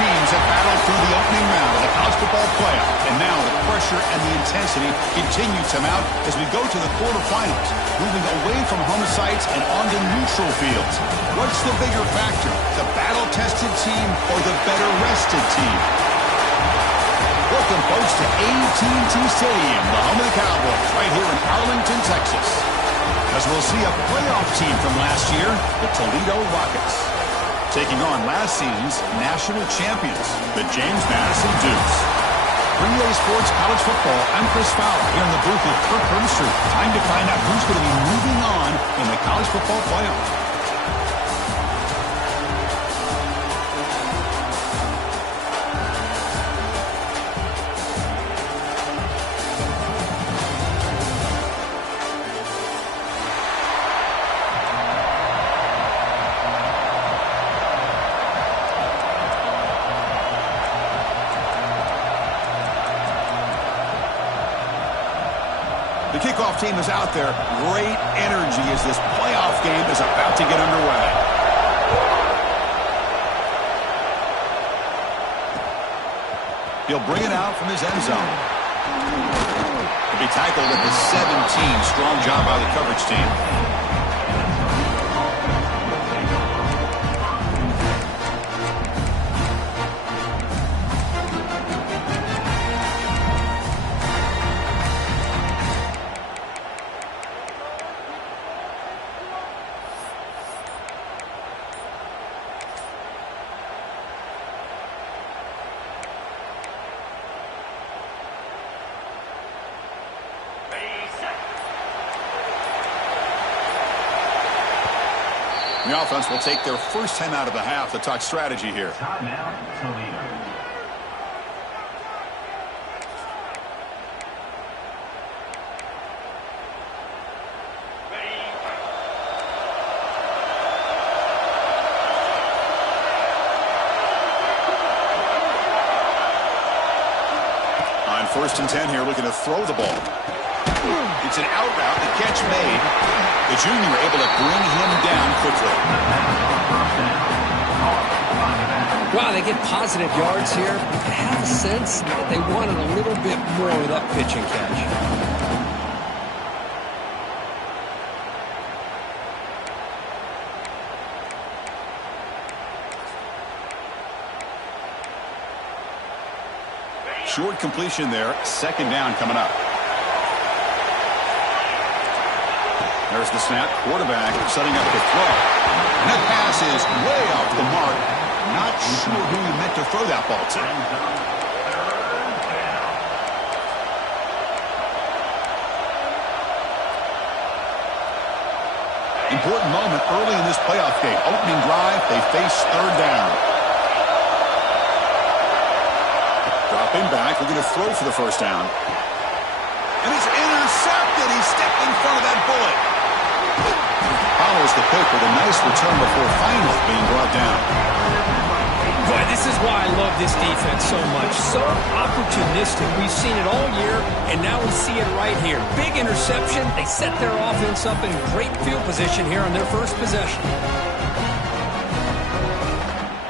teams have battled through the opening round of the college football playoff, and now the pressure and the intensity continue to mount as we go to the quarterfinals, moving away from home sites and onto neutral fields. What's the bigger factor, the battle-tested team or the better-rested team? Welcome, folks, to AT&T Stadium, the home of the Cowboys, right here in Arlington, Texas. As we'll see a playoff team from last year, the Toledo Rockets, taking on last season's national champions, the James Madison Dukes. Relay Sports College Football, I'm Chris Fowler, here in the booth with Kirk Herbstreit. Time to find out who's going to be moving on in the college football playoff. The kickoff team is out there. Great energy as this playoff game is about to get underway. He'll bring it out from his end zone. He'll be tackled at the 17. Strong job by the coverage team. The offense will take their first time out of the half to talk strategy here. Timeout, Toledo. On 1st and 10 here, looking to throw the ball. It's an out route, the catch made. The junior able to bring him down quickly. Wow, they get positive yards here. I have a sense that they wanted a little bit more with that pitch and catch. Short completion there. 2nd down coming up. There's the snap. Quarterback setting up the throw. And that pass is way off the mark. Not sure who he meant to throw that ball to. Important moment early in this playoff game. Opening drive, they face 3rd down. Dropping back, looking to throw for the 1st down. And it's intercepted. He stepped in front of that bullet. Follows the pick with a nice return before finally being brought down. Boy, this is why I love this defense so much. So opportunistic. We've seen it all year, and now we see it right here. Big interception. They set their offense up in great field position here on their first possession.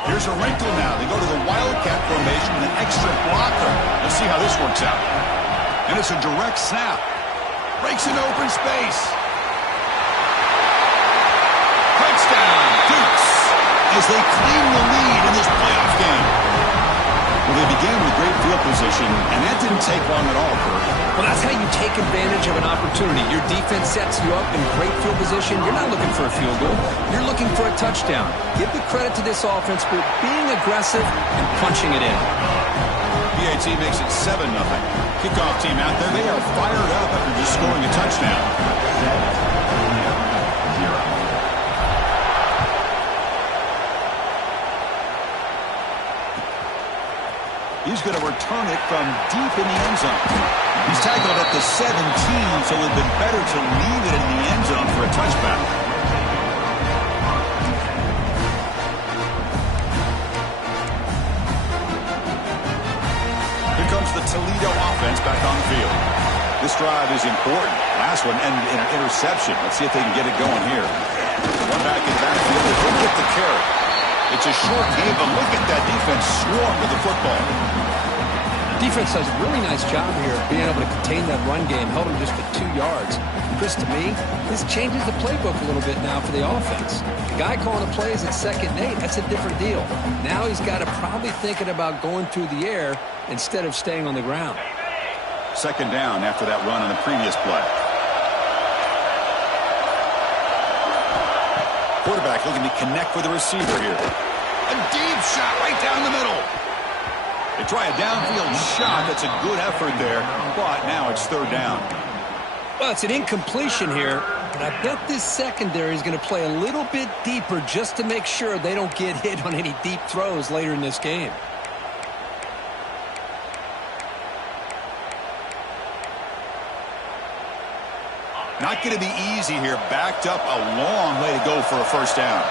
Here's a wrinkle now. They go to the Wildcat formation with an extra blocker. Let's see how this works out. And it's a direct snap. Breaks into open space. Touchdown, Dukes, as they claim the lead in this playoff game. Well, they began with great field position, and that didn't take long at all, Kirk. Well, that's how you take advantage of an opportunity. Your defense sets you up in great field position. You're not looking for a field goal. You're looking for a touchdown. Give the credit to this offense for being aggressive and punching it in. PAT makes it 7-0. Kickoff team out there. They are fired up after just scoring a touchdown. He's going to return it from deep in the end zone. He's tackled at the 17, so it would have been better to leave it in the end zone for a touchback. Here comes the Toledo offense back on the field. This drive is important. Last one ended in an interception. Let's see if they can get it going here. One back in the backfield. They did get the carry. It's a short game, but look at that defense swarm with the football. Defense does a really nice job here of being able to contain that run game, held him just to 2 yards. Chris, to me, this changes the playbook a little bit now for the offense. The guy calling the plays at 2nd and 8, that's a different deal. Now he's got to probably thinking about going through the air instead of staying on the ground. 2nd down after that run on the previous play. Quarterback looking to connect with the receiver here. A deep shot right down the middle. They try a downfield shot. That's a good effort there, but now it's 3rd down. Well, it's an incompletion here, but I bet this secondary is going to play a little bit deeper just to make sure they don't get hit on any deep throws later in this game. Not going to be easy here. Backed up a long way to go for a 1st down.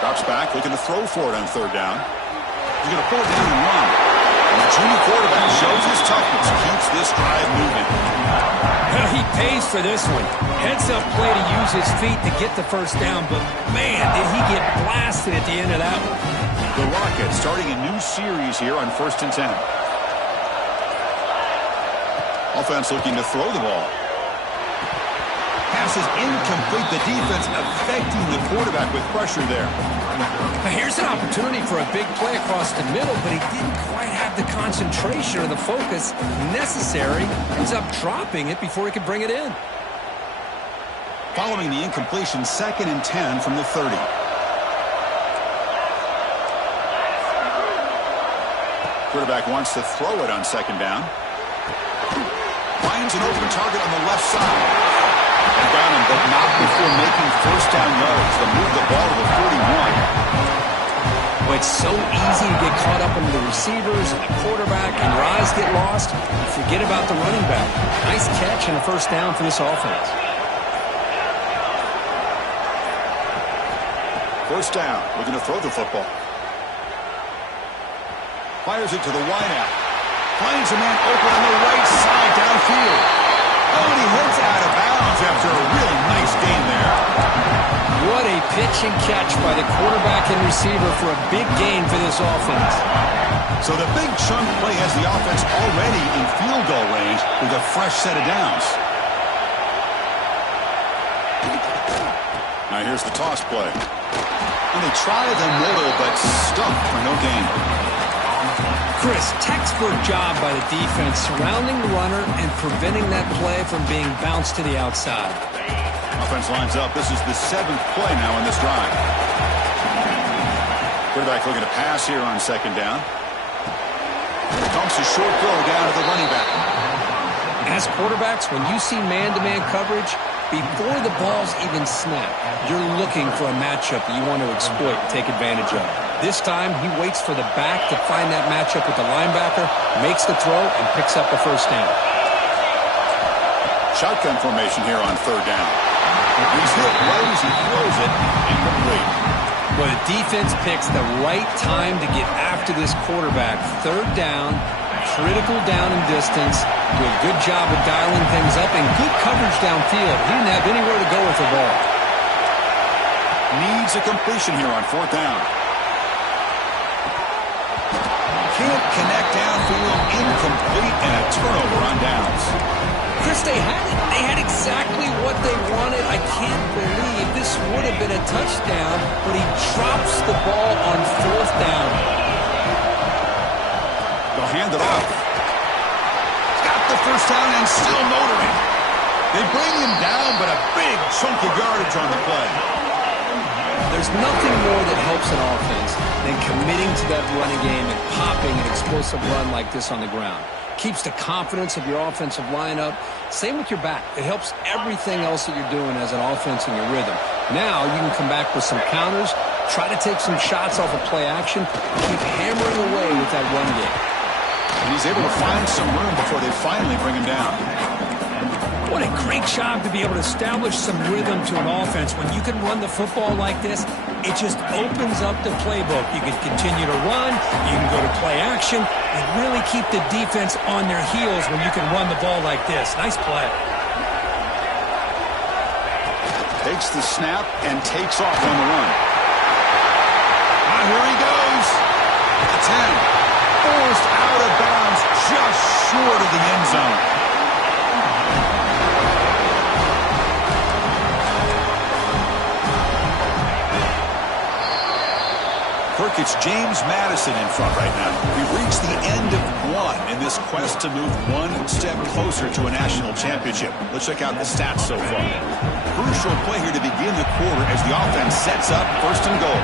Drops back, looking to throw for it on 3rd down. He's going to pull it down and run. And the junior quarterback shows his toughness, keeps this drive moving. Well, he pays for this one. Heads-up play to use his feet to get the 1st down, but man, did he get blasted at the end of that one. The Rockets starting a new series here on 1st and 10. Offense looking to throw the ball. Pass is incomplete. The defense affecting the quarterback with pressure there. Now here's an opportunity for a big play across the middle, but he didn't quite have the concentration or the focus necessary. Ends up dropping it before he could bring it in. Following the incompletion, 2nd and 10 from the 30. Quarterback wants to throw it on 2nd down. Finds an open target on the left side. And down him, but not before making 1st down yards. They'll move the ball to the 41. Well, it's so easy to get caught up into the receivers and the quarterback, and your eyes get lost. You forget about the running back. Nice catch and a 1st down for this offense. 1st down, looking to throw the football. Fires it to the wideout. Finds a man open on the right side downfield. Oh, and he heads out of bounds after a really nice gain there. What a pitch and catch by the quarterback and receiver for a big gain for this offense. So the big chunk play has the offense already in field goal range with a fresh set of downs. Now here's the toss play. And they try the middle, but stumped for no gain. Chris, textbook job by the defense surrounding the runner and preventing that play from being bounced to the outside. Offense lines up. This is the 7th play now in this drive. Quarterback looking to pass here on 2nd down. Dumps a short throw down to the running back. As quarterbacks, when you see man-to-man coverage, before the ball's even snapped, you're looking for a matchup that you want to exploit and take advantage of. This time, he waits for the back to find that matchup with the linebacker, makes the throw, and picks up a 1st down. Shotgun formation here on 3rd down. He's hit right as he throws it, incomplete. Well, the defense picks the right time to get after this quarterback. 3rd down, critical down and distance. Do a good job of dialing things up and good coverage downfield. He didn't have anywhere to go with the ball. Needs a completion here on 4th down. Can't connect downfield, incomplete, and a turnover on downs. Chris, they had it. They had exactly what they wanted. I can't believe this would have been a touchdown, but he drops the ball on 4th down. They'll hand it off. He's got the 1st down and still motoring. They bring him down, but a big chunk of yardage on the play. There's nothing more that helps an offense than committing to that running game and popping an explosive run like this on the ground. Keeps the confidence of your offensive lineup. Same with your back. It helps everything else that you're doing as an offense in your rhythm. Now you can come back with some counters, try to take some shots off of play action, keep hammering away with that run game. And he's able to find some room before they finally bring him down. What a great job to be able to establish some rhythm to an offense. When you can run the football like this, it just opens up the playbook. You can continue to run, you can go to play action, and really keep the defense on their heels when you can run the ball like this. Nice play. Takes the snap and takes off on the run. here he goes. The 10. Forced out of bounds, just short of the end zone. Kirk, it's James Madison in front right now. We've reached the end of one in this quest to move one step closer to a national championship. Let's check out the stats so far. Crucial play here to begin the quarter as the offense sets up first and goal.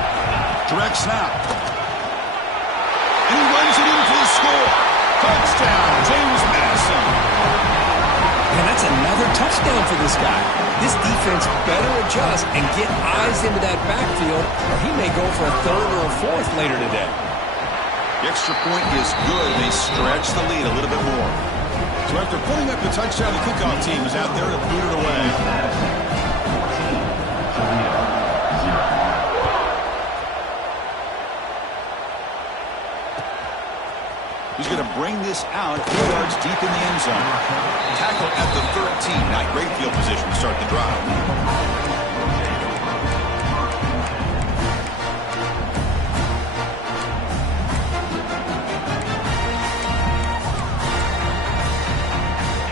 Direct snap. And he runs it in for the score. Touchdown, James Madison. And that's another touchdown for this guy. This defense better adjust and get eyes into that backfield, or he may go for a third or a fourth later today. The extra point is good. They stretch the lead a little bit more. So after putting up the touchdown, the kickoff team is out there to boot it away. He's going to bring this out 4 yards deep in the end zone. Tackle at the 13. Not great field position to start the drive.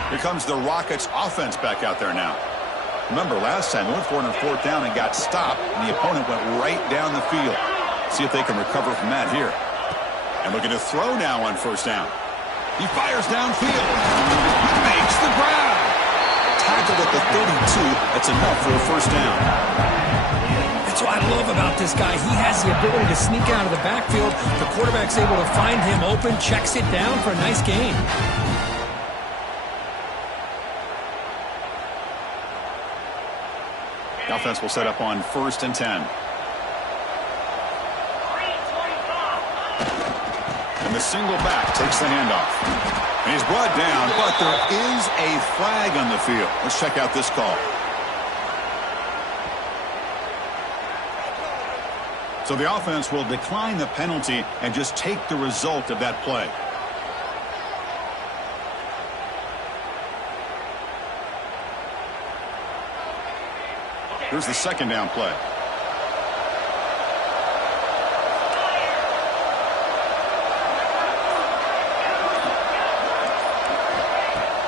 Here comes the Rockets offense back out there now. Remember, last time, they went for it on 4th down and got stopped, and the opponent went right down the field. See if they can recover from that here. And looking to throw now on 1st down. He fires downfield. He makes the grab. Tackled at the 32. That's enough for a 1st down. That's what I love about this guy. He has the ability to sneak out of the backfield. The quarterback's able to find him open, checks it down for a nice gain. The offense will set up on 1st and 10. And the single back takes the handoff. And he's brought down, but there is a flag on the field. Let's check out this call. So the offense will decline the penalty and just take the result of that play. Here's the 2nd down play.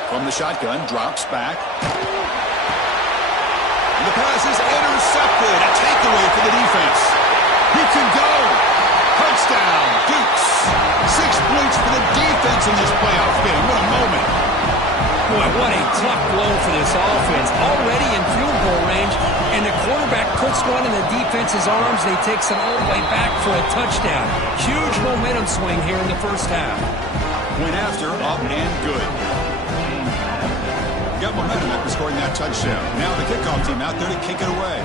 From the shotgun, drops back. And the pass is intercepted. A takeaway for the defense. He can go. Touchdown, Dukes. 6 points for the defense in this playoff game. What a moment. Boy, what a tough blow for this offense. Already in field goal range, and the quarterback puts one in the defense's arms. They takes it all the way back for a touchdown. Huge momentum swing here in the 1st half. Went after, up and good. Got momentum after scoring that touchdown. Now the kickoff team out there to kick it away.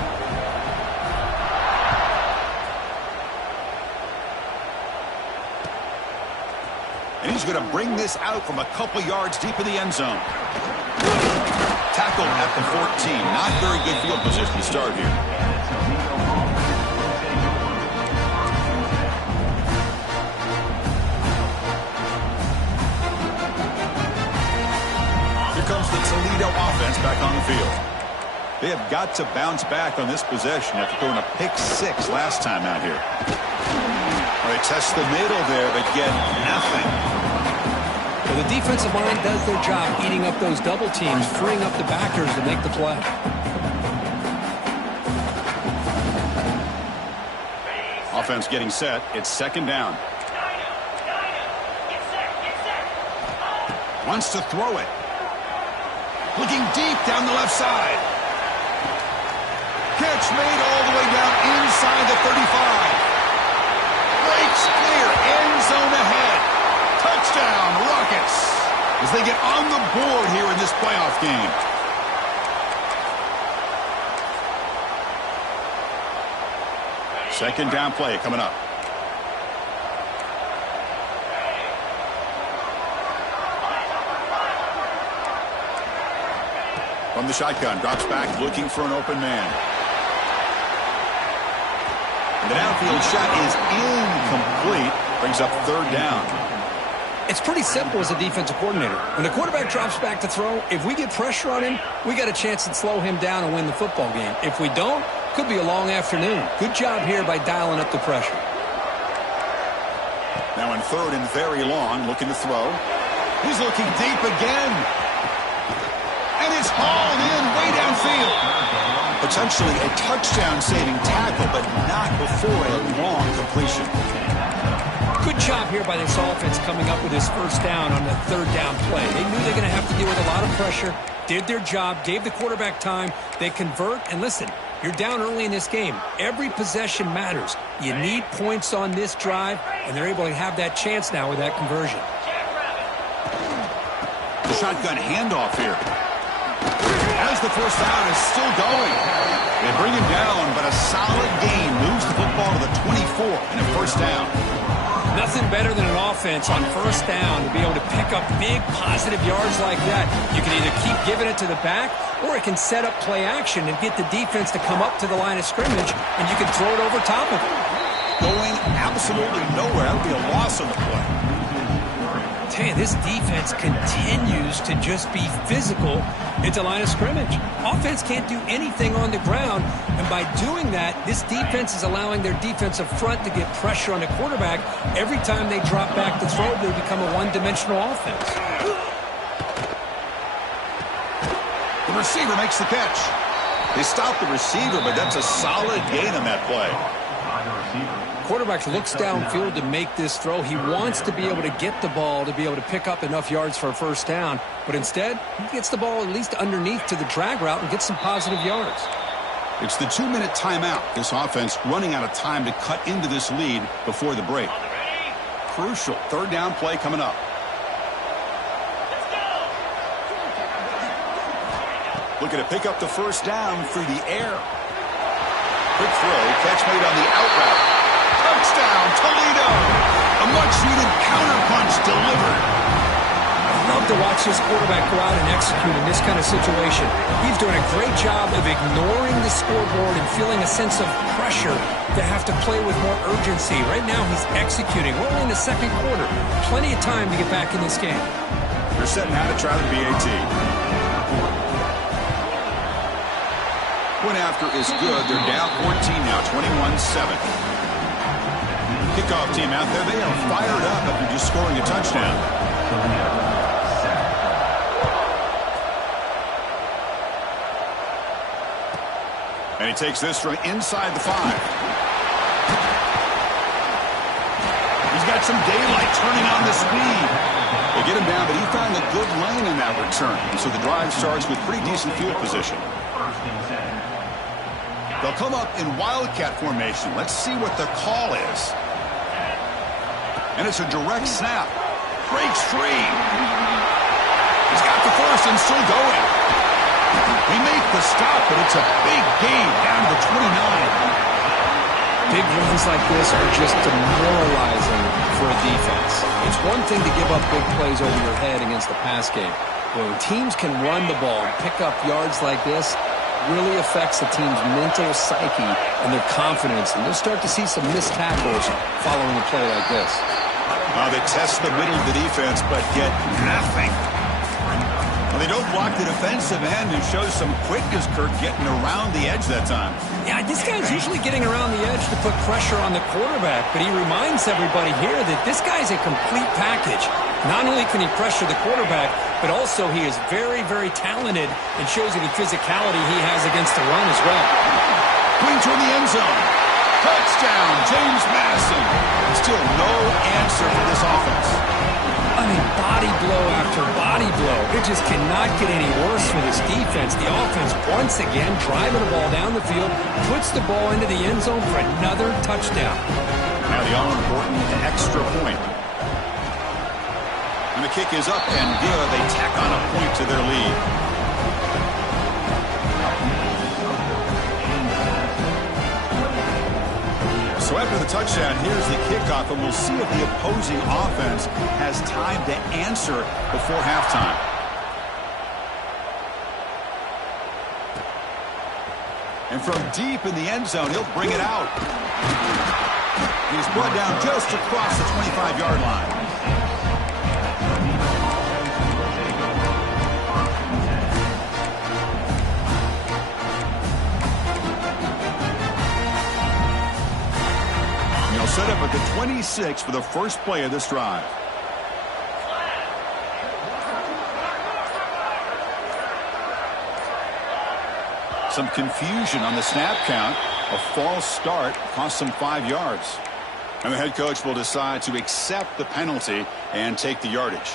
And he's going to bring this out from a couple yards deep in the end zone. Tackled at the 14. Not very good field position to start here. Comes the Toledo offense back on the field. They have got to bounce back on this possession after throwing a pick 6 last time out here. Well, they test the middle there, but get nothing. Well, the defensive line does their job eating up those double teams, freeing up the backers to make the play. Offense getting set. It's 2nd down. Wants to throw it. Looking deep down the left side. Catch made all the way down inside the 35. Breaks clear. End zone ahead. Touchdown, Rockets. As they get on the board here in this playoff game. Second down play coming up. From the shotgun, drops back, looking for an open man. And the downfield shot is incomplete. Brings up 3rd down. It's pretty simple as a defensive coordinator. When the quarterback drops back to throw, if we get pressure on him, we got a chance to slow him down and win the football game. If we don't, could be a long afternoon. Good job here by dialing up the pressure. Now in third and very long, looking to throw. He's looking deep again. And it's hauled in way downfield. Potentially a touchdown-saving tackle, but not before a long completion. Good job here by this offense coming up with his first down on the third down play. They knew they were going to have to deal with a lot of pressure, did their job, gave the quarterback time. They convert, and listen, you're down early in this game. Every possession matters. You need points on this drive, and they're able to have that chance now with that conversion. The shotgun handoff here. As the first down is still going. They bring him down, but a solid gain moves the football to the 24 and a first down. Nothing better than an offense on first down to be able to pick up big positive yards like that. You can either keep giving it to the back, or it can set up play action and get the defense to come up to the line of scrimmage, and you can throw it over top of it. Going absolutely nowhere. That would be a loss on the play. Tell you, this defense continues to just be physical at the line of scrimmage. Offense can't do anything on the ground, and by doing that, this defense is allowing their defensive front to get pressure on the quarterback. Every time they drop back to throw, they become a one-dimensional offense. The receiver makes the catch. They stop the receiver, but that's a solid gain on that play. Quarterback looks downfield to make this throw. He wants to be able to get the ball to be able to pick up enough yards for a first down. But instead, he gets the ball at least underneath to the drag route and gets some positive yards. It's the 2-minute timeout. This offense running out of time to cut into this lead before the break. Crucial third down play coming up. Looking to pick up the first down through the air. Quick throw, catch made on the out route. Touchdown, Toledo! A much-needed counterpunch delivered. I love to watch this quarterback go out and execute in this kind of situation. He's doing a great job of ignoring the scoreboard and feeling a sense of pressure to have to play with more urgency. Right now, he's executing. We're only in the second quarter. Plenty of time to get back in this game. They're setting out to try the BAT. Point after is good. They're down 14 now, 21-7. Kickoff team out there. They are fired up after just scoring a touchdown. And he takes this from inside the 5. He's got some daylight turning on the speed. They get him down, but he found a good lane in that return. And so the drive starts with pretty decent field position. They'll come up in wildcat formation. Let's see what the call is. And it's a direct snap. Breaks free. He's got the first and still going. They make the stop, but it's a big gain down to the 29. Big runs like this are just demoralizing for a defense. It's one thing to give up big plays over your head against the pass game. But when teams can run the ball and pick up yards like this, really affects the team's mental psyche and their confidence. And you'll start to see some missed tackles following a play like this. They test the middle of the defense, but get nothing. Well, they don't block the defensive end, who shows some quickness, Kirk, getting around the edge that time. Yeah, this guy's usually getting around the edge to put pressure on the quarterback, but he reminds everybody here that this guy's a complete package. Not only can he pressure the quarterback, but also he is very, very talented and shows you the physicality he has against the run as well. Going toward the end zone. Touchdown, James Madison. Still no answer for this offense. I mean, body blow after body blow. It just cannot get any worse for this defense. The offense, once again, driving the ball down the field, puts the ball into the end zone for another touchdown. Now the all-important extra point. And the kick is up and good. They tack on a point to their lead. So after the touchdown, here's the kickoff, and we'll see if the opposing offense has time to answer before halftime. And from deep in the end zone, he'll bring it out. He's brought down just across the 25-yard line. set up at the 26 for the first play of this drive. Some confusion on the snap count. A false start cost them 5 yards. And the head coach will decide to accept the penalty and take the yardage.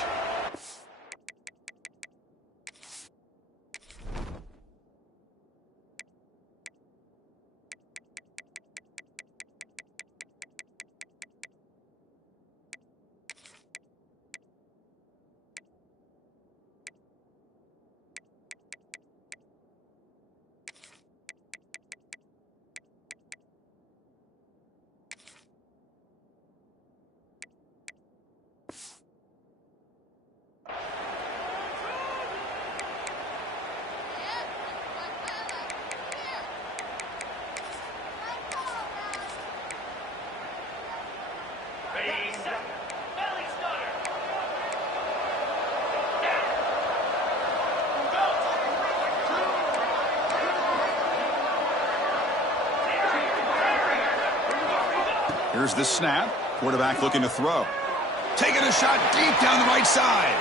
Here's the snap. Quarterback looking to throw. Taking a shot deep down the right side.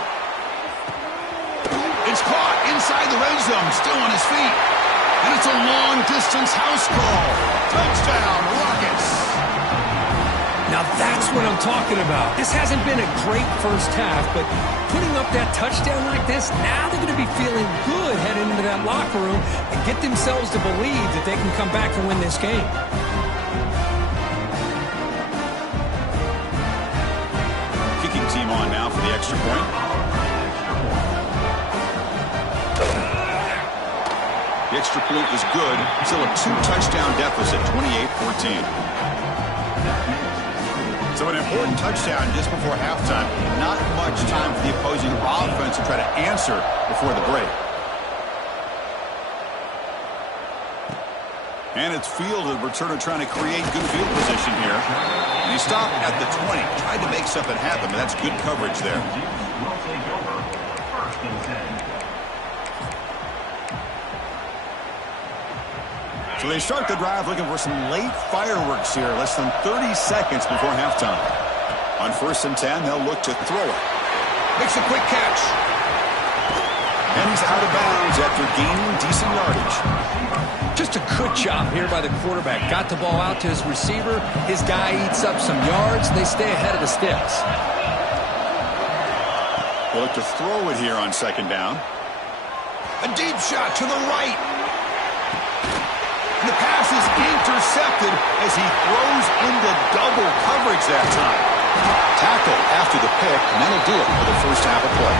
It's caught inside the red zone, still on his feet. And it's a long-distance house call. Touchdown, Rockets. Now that's what I'm talking about. This hasn't been a great first half, but putting up that touchdown like this, now they're going to be feeling good heading into that locker room and get themselves to believe that they can come back and win this game. Kicking team on now for the extra point. The extra point is good. Still a 2-touchdown deficit, 28-14. So an important touchdown just before halftime. Not much time for the opposing offense to try to answer before the break. And it's fielded. Returner trying to create good field position here. And he stopped at the 20. Tried to make something happen, but that's good coverage there. So they start the drive looking for some late fireworks here. Less than 30 seconds before halftime. On 1st and 10, they'll look to throw it. Makes a quick catch. And he's out of bounds after gaining decent yardage. Just a good job here by the quarterback. Got the ball out to his receiver. His guy eats up some yards. They stay ahead of the sticks. They'll look to throw it here on 2nd down. A deep shot to the right. And the pass is intercepted as he throws into double coverage that time. Tackle after the pick, and that'll do it for the first half of play.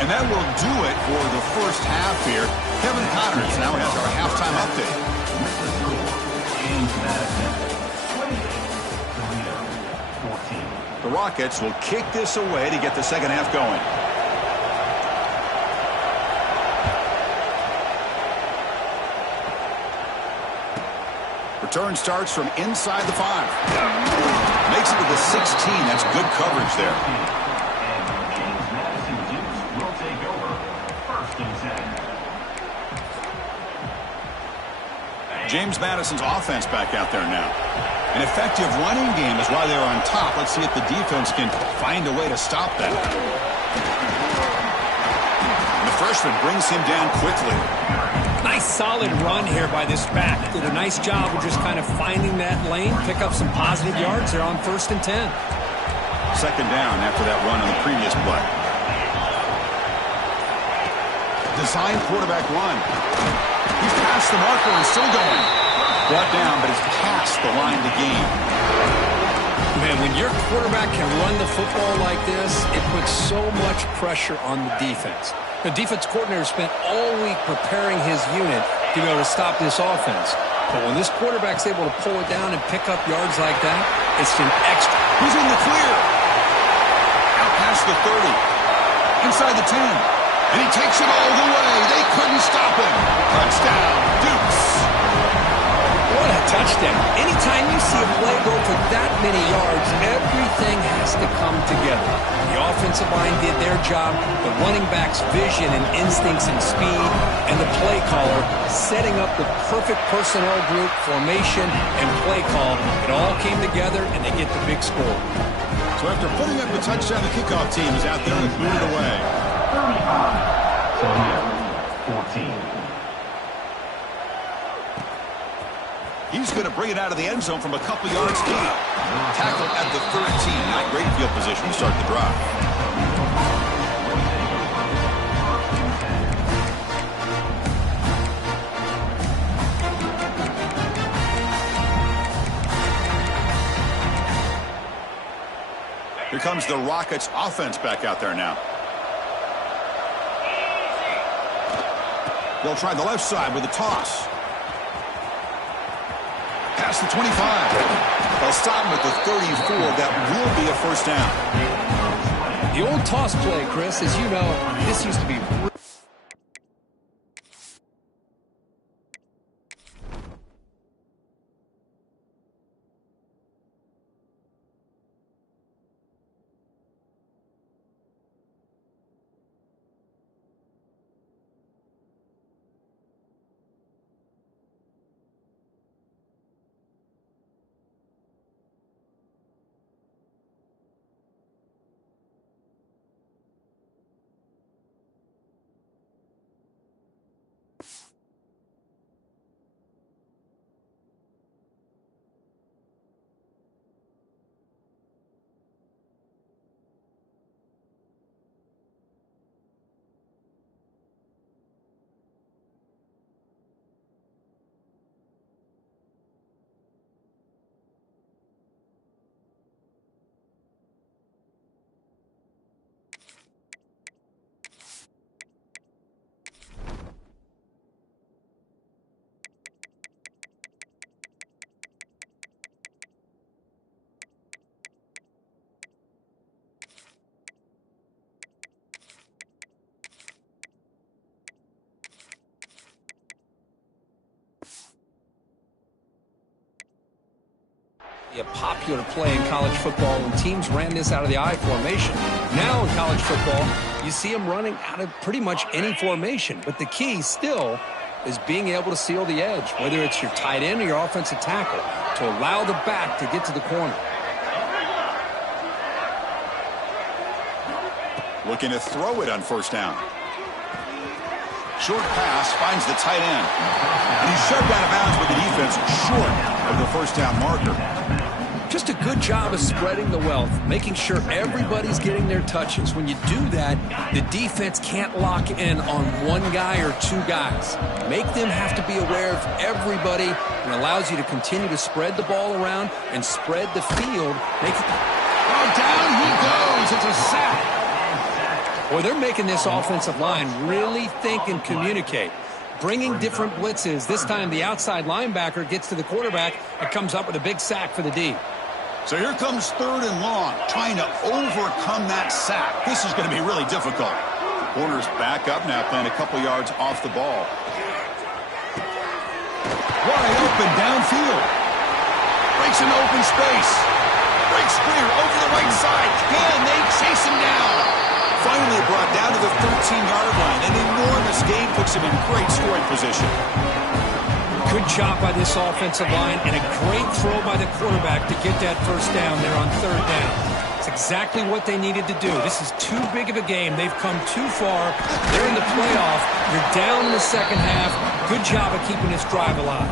And that will do it for the first half here. Kevin Connors now has our halftime update. The Rockets will kick this away to get the second half going. Return starts from inside the 5. Makes it to the 16. That's good coverage there. James Madison's offense back out there now. An effective running game is why they're on top. Let's see if the defense can find a way to stop that. And the freshman brings him down quickly. Nice solid run here by this back. Did a nice job of just kind of finding that lane, pick up some positive yards there on 1st and 10. 2nd down after that run on the previous play. Design quarterback run. He's past the marker and still going. Brought down, but it's past the line to gain. Man, when your quarterback can run the football like this, it puts so much pressure on the defense. The defense coordinator spent all week preparing his unit to be able to stop this offense. But when this quarterback's able to pull it down and pick up yards like that, it's an extra. Who's in the clear? Out past the 30. Inside the 10. And he takes it all the way. They couldn't stop him. Touchdown, Dukes. What a touchdown. touchdown. Anytime you see a play go for that many yards, everything has to come together. The offensive line did their job, the running back's vision and instincts and speed, and the play caller setting up the perfect personnel group, formation, and play call. It all came together, and they get the big score. So after putting up the touchdown, the kickoff team is out there and moving it away. 14. He's going to bring it out of the end zone from a couple yards deep. Tackle at the 13. Not great field position to start the drive. Here comes the Rockets offense back out there now. They'll try the left side with a toss. Past the 25. They'll stop him at the 34. That will be a first down. The old toss play, Chris, as you know, this used to be... A popular play in college football when teams ran this out of the I formation. Now in college football, you see them running out of pretty much any formation. But the key still is being able to seal the edge, whether it's your tight end or your offensive tackle, to allow the back to get to the corner. Looking to throw it on first down. Short pass finds the tight end. And he's shoved out of bounds with the defense short of the first down marker. Just a good job of spreading the wealth, making sure everybody's getting their touches. When you do that, the defense can't lock in on one guy or two guys. Make them have to be aware of everybody, and allows you to continue to spread the ball around and spread the field. Down he goes. It's a sack. Well, they're making this offensive line really think and communicate. Bringing different blitzes. This time the outside linebacker gets to the quarterback and comes up with a big sack for the D. So here comes 3rd and long, trying to overcome that sack. This is going to be really difficult. Corner's back up now, playing a couple yards off the ball. Wide open downfield. Breaks an open space. Breaks clear over the right side. Can they chase him down? Finally brought down to the 13-yard line. An enormous gain puts him in great scoring position. Good job by this offensive line and a great throw by the quarterback to get that first down there on 3rd down. It's exactly what they needed to do. This is too big of a game. They've come too far. They're in the playoff. You're down in the second half. Good job of keeping this drive alive.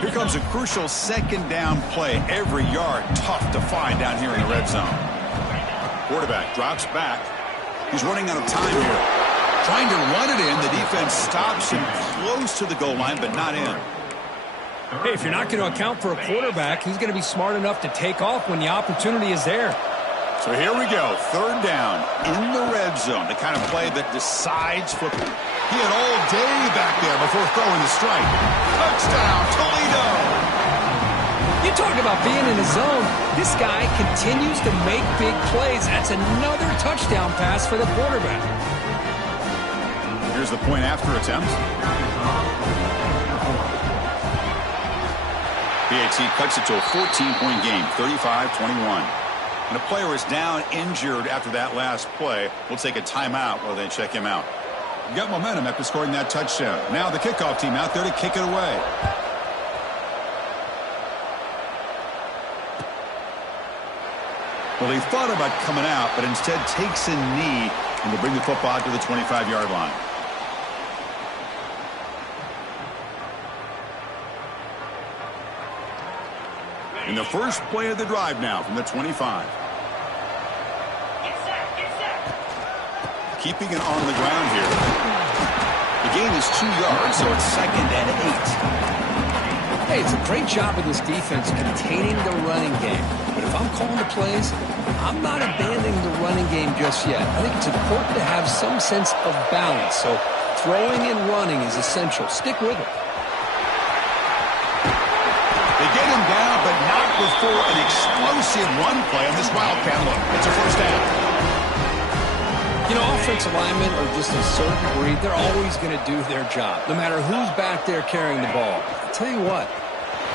Here comes a crucial 2nd down play. Every yard tough to find down here in the red zone. Quarterback drops back. He's running out of time here. Trying to run it in. The defense stops him close to the goal line, but not in. Hey, if you're not going to account for a quarterback, he's going to be smart enough to take off when the opportunity is there. So here we go. 3rd down in the red zone. The kind of play that decides football. He had all day back there before throwing the strike. Touchdown, Toledo! You talk about being in the zone. This guy continues to make big plays. That's another touchdown pass for the quarterback. Here's the point after attempt. PAT cuts it to a 14-point game, 35-21. And a player is down injured after that last play. We'll take a timeout while they check him out. Got momentum after scoring that touchdown. Now the kickoff team out there to kick it away. Well, he thought about coming out, but instead takes a knee and will bring the football to the 25-yard line. In the first play of the drive now from the 25. Keeping it on the ground here. The gain is 2 yards, so it's 2nd and 8. Hey, it's a great job of this defense containing the running game. But if I'm calling the plays, I'm not abandoning the running game just yet. I think it's important to have some sense of balance. So throwing and running is essential. Stick with it. They get him down, but not before an explosive run play on this Wildcat look. It's a first down. You know, offensive linemen are just a certain breed. They're always going to do their job, no matter who's back there carrying the ball. I'll tell you what,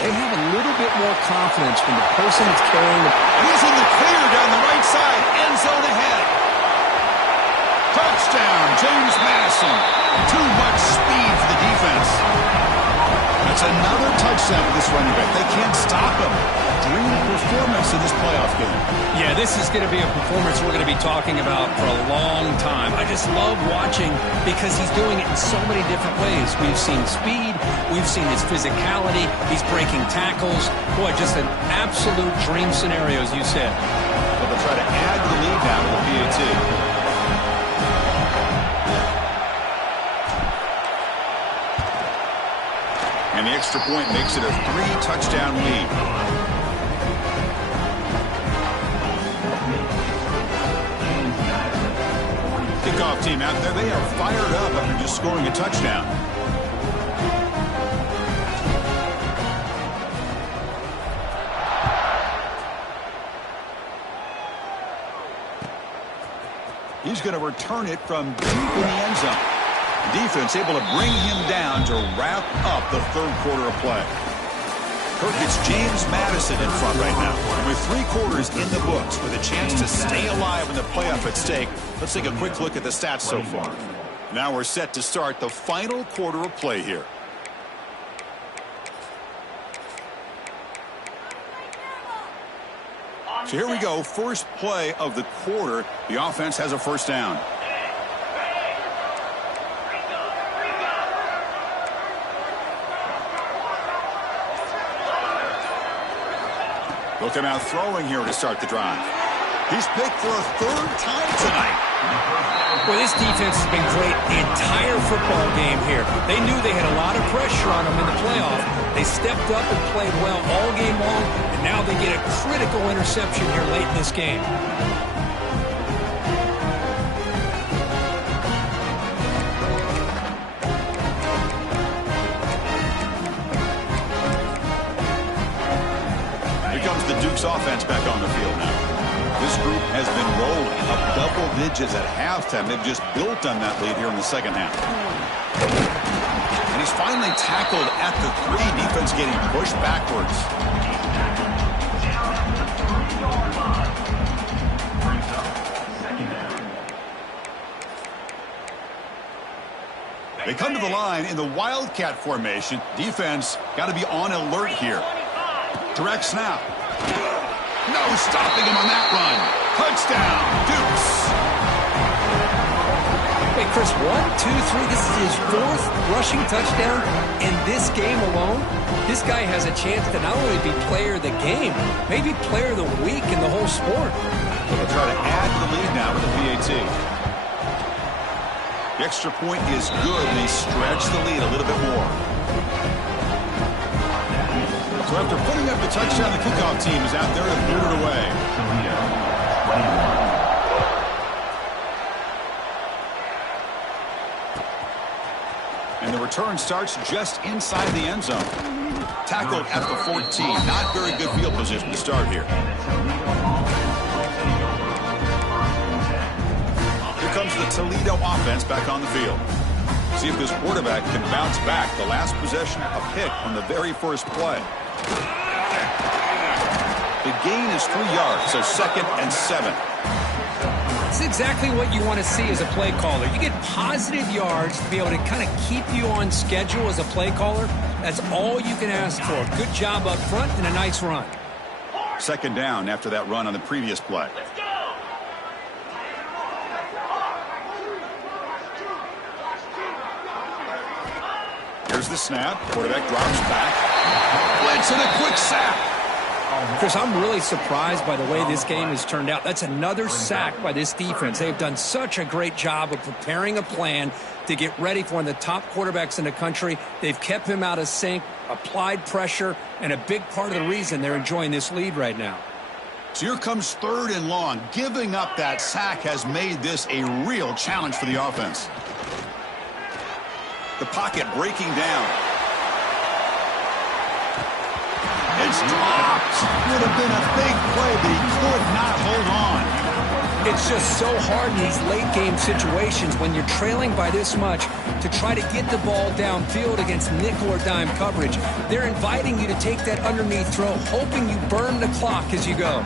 they have a little bit more confidence when the person that's carrying the ball. And he's in the clear down the right side, end zone ahead. Touchdown, James Madison. Too much speed for the defense. That's another touchdown for this running back. They can't stop him. Dream performance in this playoff game. Yeah, this is going to be a performance we're going to be talking about for a long time. I just love watching because he's doing it in so many different ways. We've seen speed. We've seen his physicality. He's breaking tackles. Boy, just an absolute dream scenario, as you said. But they'll try to add to the lead now with the PAT. And the extra point makes it a 3-touchdown lead. Kickoff team out there, they are fired up after just scoring a touchdown. He's going to return it from deep in the end zone. Defense able to bring him down to wrap up the third quarter of play. Kirk, it's James Madison in front right now. And with 3 quarters in the books, with a chance to stay alive in the playoff at stake, let's take a quick look at the stats so far. Now we're set to start the final quarter of play here. So here we go, first play of the quarter. The offense has a first down. They'll come out throwing here to start the drive. He's picked for a 3rd time tonight. Well, this defense has been great the entire football game here. They knew they had a lot of pressure on them in the playoff. They stepped up and played well all game long, and now they get a critical interception here late in this game. Duke's offense back on the field now. This group has been rolling up double digits at halftime. They've just built on that lead here in the second half. And he's finally tackled at the 3. Defense getting pushed backwards. They come to the line in the Wildcat formation. Defense got to be on alert here. Direct snap. No stopping him on that run. Touchdown, Dukes. Wait, Chris, 1, 2, 3. This is his 4th rushing touchdown in this game alone. This guy has a chance to not only be player of the game, maybe player of the week in the whole sport. So they'll try to add to the lead now with the PAT. The extra point is good, and they stretch the lead a little bit more. So after putting up the touchdown, the kickoff team is out there to boot it away. And the return starts just inside the end zone. Tackled at the 14. Not very good field position to start here. Here comes the Toledo offense back on the field. See if this quarterback can bounce back. The last possession, a pick on the very first play. The gain is 3 yards, so 2nd and 7. That's exactly what you want to see as a play caller. You get positive yards to be able to kind of keep you on schedule as a play caller. That's all you can ask for. Good job up front and a nice run. 2nd down after that run on the previous play. Here's the snap. Quarterback drops back. Blitz and a quick sack. Chris, I'm really surprised by the way this game has turned out. That's another sack by this defense. They've done such a great job of preparing a plan to get ready for one of the top quarterbacks in the country. They've kept him out of sync, applied pressure, and a big part of the reason they're enjoying this lead right now. So here comes 3rd and long. Giving up that sack has made this a real challenge for the offense. The pocket breaking down. It's dropped. Would have been a big play, but he could not hold on. It's just so hard in these late-game situations when you're trailing by this much to try to get the ball downfield against nickel or dime coverage. They're inviting you to take that underneath throw, hoping you burn the clock as you go.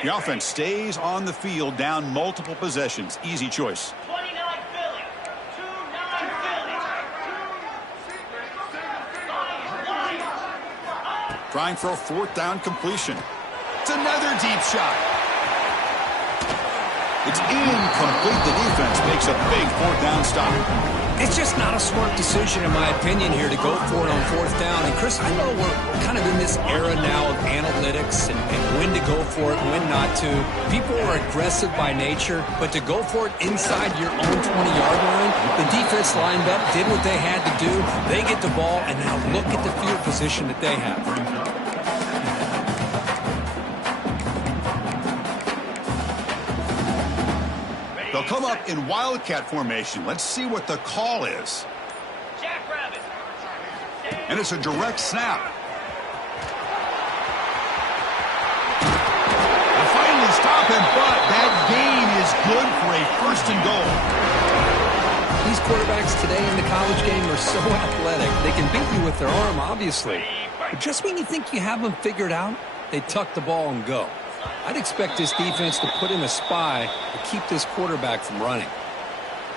The offense stays on the field, down multiple possessions. Easy choice. 29 Philly. 29 Philly. Trying for a 4th down completion. It's another deep shot. It's incomplete. The defense makes a big 4th down stop. It's just not a smart decision, in my opinion, here to go for it on 4th down. And, Chris, I know we're kind of in this era now of analytics and when to go for it, when not to. People are aggressive by nature, but to go for it inside your own 20-yard line, the defense lined up, did what they had to do. They get the ball, and now look at the field position that they have. They'll come up in Wildcat formation. Let's see what the call is. Jackrabbit. And it's a direct snap. They'll finally stop him, but that gain is good for a 1st and goal. These quarterbacks today in the college game are so athletic. They can beat you with their arm, obviously. But just when you think you have them figured out, they tuck the ball and go. I'd expect this defense to put in a spy to keep this quarterback from running.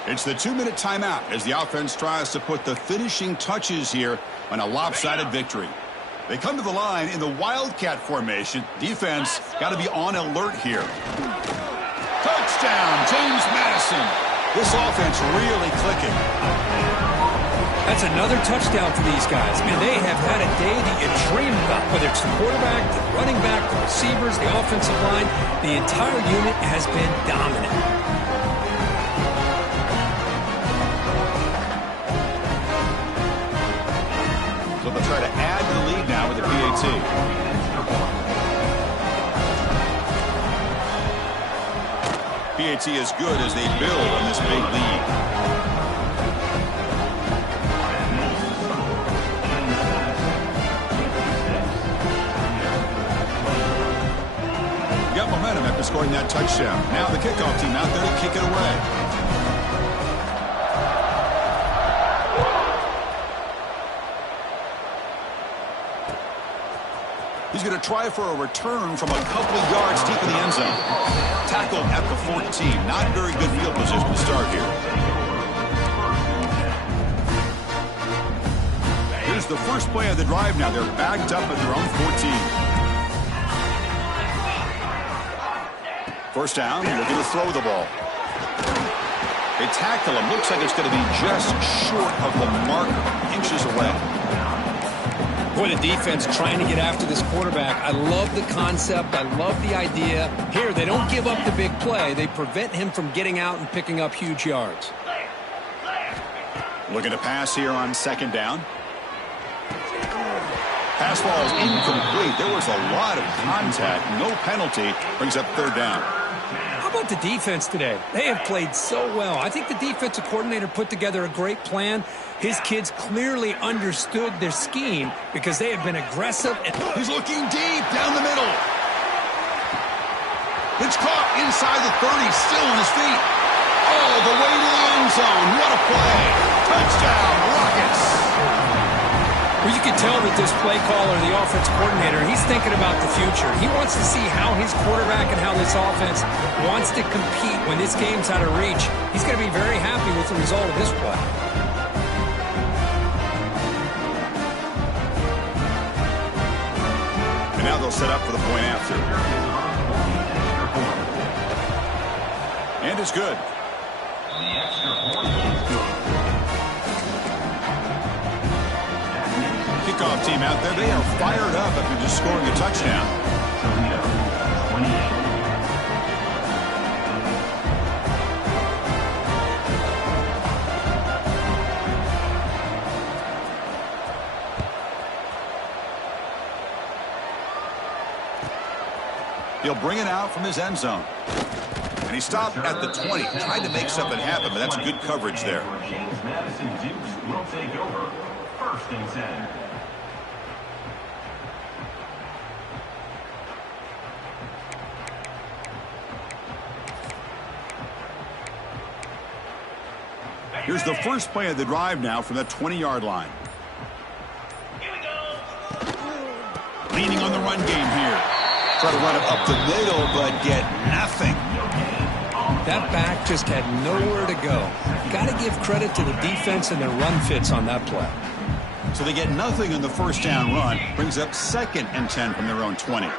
It's the 2-minute timeout as the offense tries to put the finishing touches here on a lopsided victory. They come to the line in the Wildcat formation. Defense got to be on alert here. Touchdown, James Madison. This offense really clicking. That's another touchdown for these guys. Man, they have had a day that you dream about, whether it's the quarterback, the running back, the receivers, the offensive line. The entire unit has been dominant. So they'll try to add to the lead now with the PAT. PAT is good as they build on this big lead. Got momentum after scoring that touchdown. Now the kickoff team out there to kick it away. He's going to try for a return from a couple of yards deep in the end zone. Tackled at the 14. Not very good field position to start here. Here's the first play of the drive now. They're backed up at their own 14. First down, looking to throw the ball. They tackle him. Looks like it's going to be just short of the marker, inches away. Boy, the defense trying to get after this quarterback. I love the concept. I love the idea. Here, they don't give up the big play. They prevent him from getting out and picking up huge yards. Looking to pass here on 2nd down. Pass ball is incomplete. There was a lot of contact. No penalty. Brings up 3rd down. How about the defense today? They have played so well. I think the defensive coordinator put together a great plan. His kids clearly understood their scheme because they have been aggressive. He's looking deep down the middle. It's caught inside the 30, still on his feet. Oh, the way to the end zone. What a play. Touchdown, Rockets. Well, you can tell that this play caller, the offense coordinator, he's thinking about the future. He wants to see how his quarterback and how this offense wants to compete when this game's out of reach. He's going to be very happy with the result of this play. And now they'll set up for the point after. And it's good. The extra point is good. Kickoff team out there, they are fired up after just scoring a touchdown. Toledo, 28. He'll bring it out from his end zone. And he stopped at the 20, tried to make something happen, but that's good coverage there. James Madison Dukes will take over. 1st and 10. Here's the first play of the drive now from the 20-yard line. Here we go. Leaning on the run game here. Try to run it up the middle, but get nothing. That back just had nowhere to go. Got to give credit to the defense and their run fits on that play. So they get nothing on the first down run. Brings up 2nd and 10 from their own 20.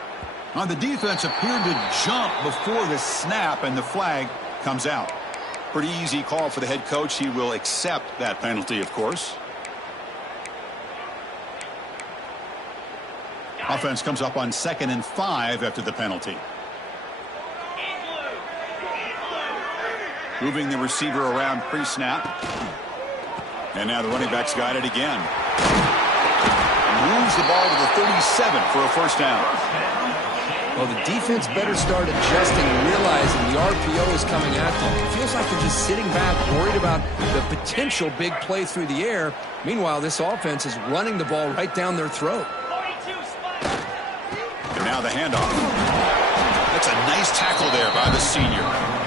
On the defense appeared to jump before the snap, and the flag comes out. Pretty easy call for the head coach. He will accept that penalty, of course. Offense comes up on 2nd and 5 after the penalty. Moving the receiver around pre-snap. And now the running back's got it again. Moves the ball to the 37 for a first down. Well, the defense better start adjusting and realizing the RPO is coming at them. It feels like they're just sitting back, worried about the potential big play through the air. Meanwhile, this offense is running the ball right down their throat. 42 spike. And now the handoff. That's a nice tackle there by the senior.